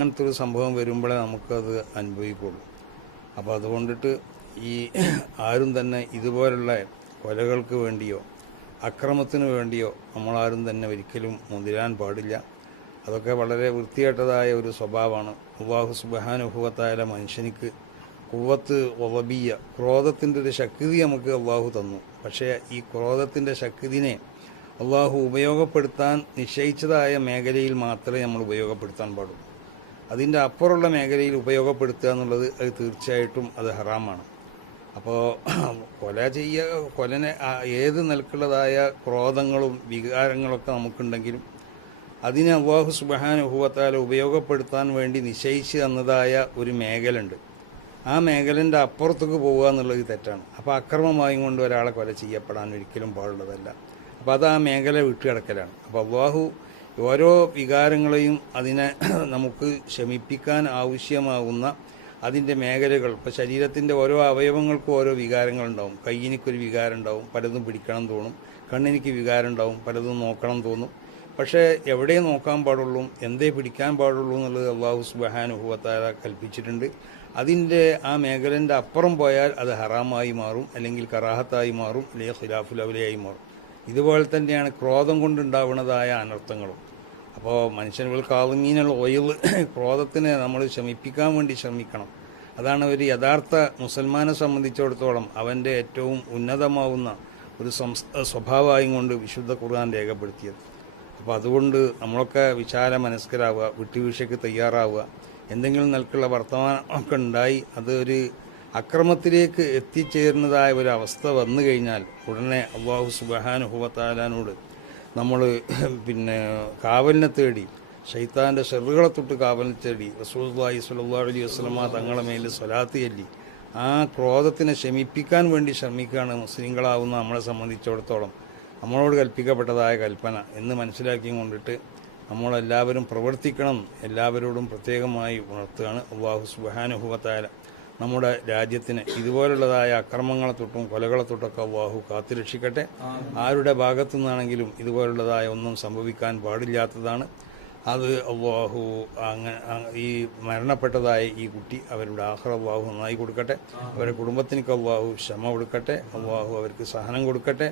അങ്ങനത്തെ ഒരു സംഭവം വരുമ്പോഴേ നമുക്കത് അനുഭവിക്കുള്ളൂ. അപ്പോൾ അതുകൊണ്ടിട്ട് ഈ ആരും തന്നെ ഇതുപോലുള്ള കൊലകൾക്ക് വേണ്ടിയോ അക്രമത്തിന് വേണ്ടിയോ നമ്മളാരും തന്നെ ഒരിക്കലും മുതിരാൻ പാടില്ല. അതൊക്കെ വളരെ വൃത്തികെട്ടതായ ഒരു സ്വഭാവമാണ്. അല്ലാഹു സുബ്ഹാനഹു വ തആല മനുഷ്യനിക്ക് ഖുവ്വത്ത് വബിയ ക്രോധത്തിൻ്റെ ഒരു ശക്തി നമുക്ക് അള്ളാഹു തന്നു. പക്ഷേ ഈ ക്രോധത്തിൻ്റെ ശക്തിനെ അള്ളാഹു ഉപയോഗപ്പെടുത്താൻ നിശ്ചയിച്ചതായ മേഖലയിൽ മാത്രമേ നമ്മൾ ഉപയോഗപ്പെടുത്താൻ പാടുള്ളൂ. അതിൻ്റെ അപ്പുറമുള്ള മേഖലയിൽ ഉപയോഗപ്പെടുത്തുക എന്നുള്ളത് അത് തീർച്ചയായിട്ടും അത് ഹറാമാണ്. അപ്പോൾ കൊലനെ ഏത് നിലക്കുള്ളതായ ക്രോധങ്ങളും വികാരങ്ങളൊക്കെ നമുക്കുണ്ടെങ്കിലും അതിനെ അല്ലാഹു സുബ്ഹാനഹു വ തആല ഉപയോഗപ്പെടുത്താൻ വേണ്ടി നിശ്ചയിച്ച് തന്നതായ ഒരു മേഖല ഉണ്ട്. ആ മേഖലൻ്റെ അപ്പുറത്തേക്ക് പോവുക എന്നുള്ളത് തെറ്റാണ്. അപ്പോൾ അക്രമമായും കൊണ്ട് ഒരാളെ കൊല ചെയ്യപ്പെടാൻ ഒരിക്കലും പാടുള്ളതല്ല. അപ്പോൾ അത് ആ മേഖല വിട്ടുകിടക്കലാണ്. അപ്പോൾ അല്ലാഹു ഓരോ വികാരങ്ങളെയും അതിനെ നമുക്ക് ശമിപ്പിക്കാൻ ആവശ്യമാകുന്ന അതിൻ്റെ മേഖലകൾ, ഇപ്പോൾ ശരീരത്തിൻ്റെ ഓരോ അവയവങ്ങൾക്കും ഓരോ വികാരങ്ങളുണ്ടാവും. കയ്യിനിക്കൊരു വികാരം ഉണ്ടാവും, പലതും പിടിക്കണം തോന്നും. കണ്ണിനിക്ക് വികാരം ഉണ്ടാവും, പലതും നോക്കണം തോന്നും. പക്ഷേ എവിടെ നോക്കാൻ പാടുള്ളൂ, എന്തേ പിടിക്കാൻ പാടുള്ളൂ എന്നുള്ളത് അല്ലാഹു സുബ്ഹാനഹു വ തആല കൽപ്പിച്ചിട്ടുണ്ട്. അതിൻ്റെ ആ മേഖലൻ്റെ അപ്പുറം പോയാൽ അത് ഹറാമായി മാറും, അല്ലെങ്കിൽ കറാഹത്തായി മാറും, അല്ലെങ്കിൽ ഖിലാഫുൽ ഔലയായി മാറും. ഇതുപോലെ തന്നെയാണ് ക്രോധം കൊണ്ടുണ്ടാവുന്നതായ അനർത്ഥങ്ങളും. അപ്പോൾ മനുഷ്യനുകൾ കാവുന്നീനുള്ള ഒഴിവ് ക്രോധത്തിനെ നമ്മൾ ശമിപ്പിക്കാൻ വേണ്ടി ശ്രമിക്കണം. അതാണ് ഒരു യഥാർത്ഥ മുസൽമാനെ സംബന്ധിച്ചിടത്തോളം അവൻ്റെ ഏറ്റവും ഉന്നതമാവുന്ന ഒരു സ്വഭാവമായും കൊണ്ട് വിശുദ്ധ ഖുർആൻ രേഖപ്പെടുത്തിയത്. അപ്പോൾ അതുകൊണ്ട് നമ്മളൊക്കെ വിശാല മനസ്കരാവുക, വിട്ടുവീഴ്ചയ്ക്ക് തയ്യാറാവുക. എന്തെങ്കിലും നിലക്കുള്ള വർത്തമാനമൊക്കെ ഉണ്ടായി അത് ഒരു അക്രമത്തിലേക്ക് എത്തിച്ചേരുന്നതായ ഒരവസ്ഥ വന്നു കഴിഞ്ഞാൽ ഉടനെ അല്ലാഹു സുബ്ഹാനഹു വ തആലയോട് നമ്മൾ കാവലിനെ തേടി, ശൈത്താൻ്റെ ഷർറുകളെ തൊട്ട് കാവലിനെ തേടി റസൂലുള്ളാഹി സ്വല്ലല്ലാഹു അലൈഹി വസല്ലമ തങ്ങളുടെ മേൽ സ്വലാത്ത് ചൊല്ലി ആ ക്രോധത്തിനെ ശമിപ്പിക്കാൻ വേണ്ടി ശ്രമിക്കുകയാണ് മുസ്ലിങ്ങളാവുന്ന നമ്മളെ സംബന്ധിച്ചിടത്തോളം നമ്മളോട് കൽപ്പിക്കപ്പെട്ടതായ കൽപ്പന എന്ന് മനസ്സിലാക്കി കൊണ്ടിട്ട് നമ്മളെല്ലാവരും പ്രവർത്തിക്കണം. എല്ലാവരോടും പ്രത്യേകമായി ഉണർത്തുകയാണ്. അല്ലാഹു സുബ്ഹാനഹു വ തആല നമ്മുടെ രാജ്യത്തിന് ഇതുപോലുള്ളതായ അക്രമങ്ങളെ തൊട്ടും കൊലകളെ തൊട്ടൊക്കെ അല്ലാഹു കാത്തുരക്ഷിക്കട്ടെ. ആരുടെ ഭാഗത്തു നിന്നാണെങ്കിലും ഇതുപോലുള്ളതായ ഒന്നും സംഭവിക്കാൻ പാടില്ലാത്തതാണ്. അത് അല്ലാഹു ഈ മരണപ്പെട്ടതായ ഈ കുട്ടി അവരുടെ ആഖിറ അല്ലാഹു നന്നായി കൊടുക്കട്ടെ. അവരുടെ കുടുംബത്തിനൊക്കെ അല്ലാഹു ക്ഷമ കൊടുക്കട്ടെ. അല്ലാഹു അവർക്ക് സഹനം കൊടുക്കട്ടെ.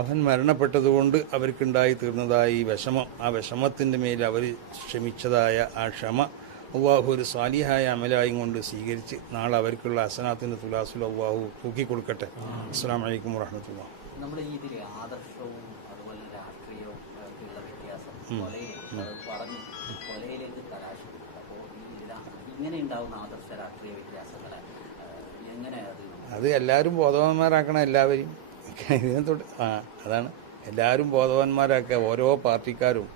അവൻ മരണപ്പെട്ടതുകൊണ്ട് അവർക്കുണ്ടായി തീർന്നതായ ഈ വിഷമം, ആ വിഷമത്തിൻ്റെ മേൽ അവർ ക്ഷമിച്ചതായ ആ ക്ഷമ അല്ലാഹു ഒരു സാലിഹായ അമലായും കൊണ്ട് സ്വീകരിച്ച് നാളെ അവർക്കുള്ള ഹസനാത്തിൻ്റെ തുലാസുൽ അല്ലാഹു തൂക്കിക്കൊടുക്കട്ടെ. അസ്സലാമു അലൈക്കും വറഹ്മത്തുള്ളാഹി. നമ്മുടെ ഇതിൽ ആദർശവും അതുപോലെ രാഷ്ട്രീയവും ഉള്ള വ്യത്യാസം കൊലയിലേക്ക് കലാശം. അപ്പോൾ ഇങ്ങനെ ഉണ്ടാവുന്ന ആദർശ രാഷ്ട്രീയ വ്യത്യാസങ്ങളെ എങ്ങനെ അത് എല്ലാവരും ബോധവാന്മാരാക്കണം. എല്ലാവരും അതാണ് എല്ലാവരും ബോധവാന്മാരാക്കുക. ഓരോ പാർട്ടിക്കാരും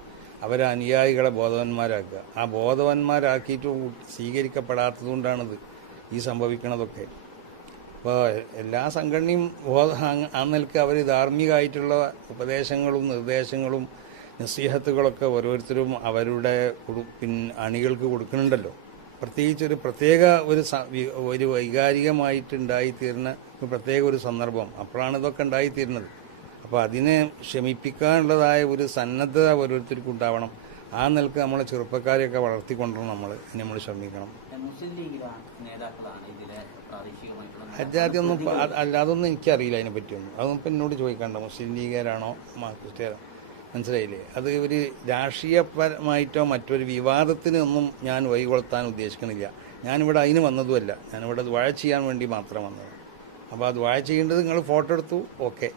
അവരെ അനുയായികളെ ബോധവാന്മാരാക്കുക. ആ ബോധവാന്മാരാക്കിയിട്ട് സ്വീകരിക്കപ്പെടാത്തതുകൊണ്ടാണിത് ഈ സംഭവിക്കണതൊക്കെ. അപ്പോൾ എല്ലാ സംഘടനയും ആ നിലക്ക് അവർ ധാർമ്മികമായിട്ടുള്ള ഉപദേശങ്ങളും നിർദ്ദേശങ്ങളും നസീഹത്തുകളൊക്കെ ഓരോരുത്തരും അവരുടെ അണികൾക്ക് കൊടുക്കുന്നുണ്ടല്ലോ. പ്രത്യേകിച്ച് ഒരു പ്രത്യേക ഒരു വൈകാരികമായിട്ടുണ്ടായിത്തീരുന്ന പ്രത്യേക ഒരു സന്ദർഭം, അപ്പോഴാണ് ഇതൊക്കെ ഉണ്ടായിത്തീരുന്നത്. അപ്പോൾ അതിനെ ക്ഷമിപ്പിക്കാനുള്ളതായ ഒരു സന്നദ്ധത ഓരോരുത്തർക്കും ഉണ്ടാവണം. ആ നിലക്ക് നമ്മളെ ചെറുപ്പക്കാരെയൊക്കെ വളർത്തിക്കൊണ്ടുവരണം. നമ്മൾ ശ്രമിക്കണം. അജാതിയൊന്നും അല്ലാതൊന്നും എനിക്കറിയില്ല അതിനെപ്പറ്റിയൊന്നും. അതൊന്നും ഇപ്പം എന്നോട് ചോദിക്കണ്ട. മുസ്ലിം ലീഗുകാരാണോ ക്രിസ്ത്യാനോ മനസ്സിലായില്ലേ? അത് ഒരു രാഷ്ട്രീയപരമായിട്ടോ മറ്റൊരു വിവാദത്തിനൊന്നും ഞാൻ വഴികൊളുത്താൻ ഉദ്ദേശിക്കണില്ല. ഞാനിവിടെ അതിന് വന്നതുമല്ല. ഞാനിവിടെ ദുആ ചെയ്യാൻ വേണ്ടി മാത്രം വന്നത്. അപ്പോൾ ആ ദുആ ചെയ്യേണ്ടത് നിങ്ങൾ ഫോട്ടോ എടുത്തു, ഓക്കെ.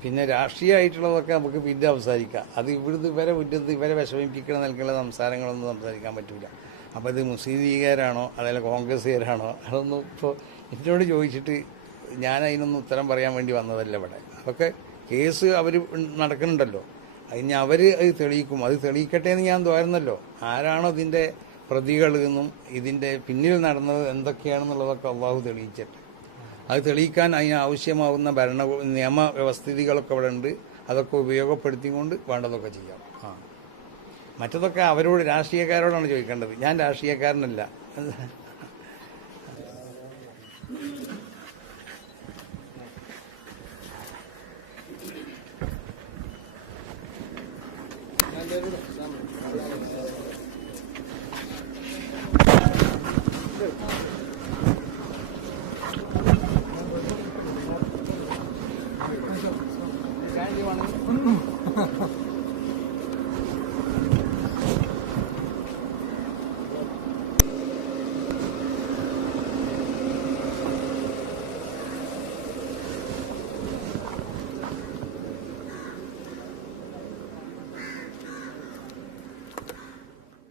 പിന്നെ രാഷ്ട്രീയമായിട്ടുള്ളതൊക്കെ നമുക്ക് പിന്നെ സംസാരിക്കാം. അത് ഇവരെ വിഷമിപ്പിക്കണം നൽകുന്ന സംസാരങ്ങളൊന്നും സംസാരിക്കാൻ പറ്റില്ല. അപ്പോൾ ഇത് മുസ്ലിം ലീഗുകാരാണോ അതല്ല കോൺഗ്രസ്സുകാരാണോ അതൊന്നും ഇപ്പോൾ എന്നോട് ചോദിച്ചിട്ട് ഞാൻ അതിനൊന്നും ഉത്തരം പറയാൻ വേണ്ടി വന്നതല്ല ഇവിടെ. അതൊക്കെ കേസ് അവർ നടക്കുന്നുണ്ടല്ലോ. അതിന് അവർ അത് തെളിയിക്കും. അത് തെളിയിക്കട്ടെ എന്ന് ഞാൻ തോന്നുന്നല്ലോ. ആരാണോ ഇതിൻ്റെ പ്രതികൾ എന്നും ഇതിൻ്റെ പിന്നിൽ നടന്നത് എന്തൊക്കെയാണെന്നുള്ളതൊക്കെ അല്ലാഹു തെളിയിച്ചിട്ട് അത് തെളിയിക്കാൻ അതിനാവശ്യമാവുന്ന നിയമവ്യവസ്ഥിതികളൊക്കെ ഇവിടെ ഉണ്ട്. അതൊക്കെ ഉപയോഗപ്പെടുത്തിക്കൊണ്ട് വേണ്ടതൊക്കെ ചെയ്യാം. മറ്റതൊക്കെ അവരോട് രാഷ്ട്രീയക്കാരോടാണ് ചോദിക്കേണ്ടത്. ഞാൻ രാഷ്ട്രീയക്കാരനല്ല. പറയുന്നത്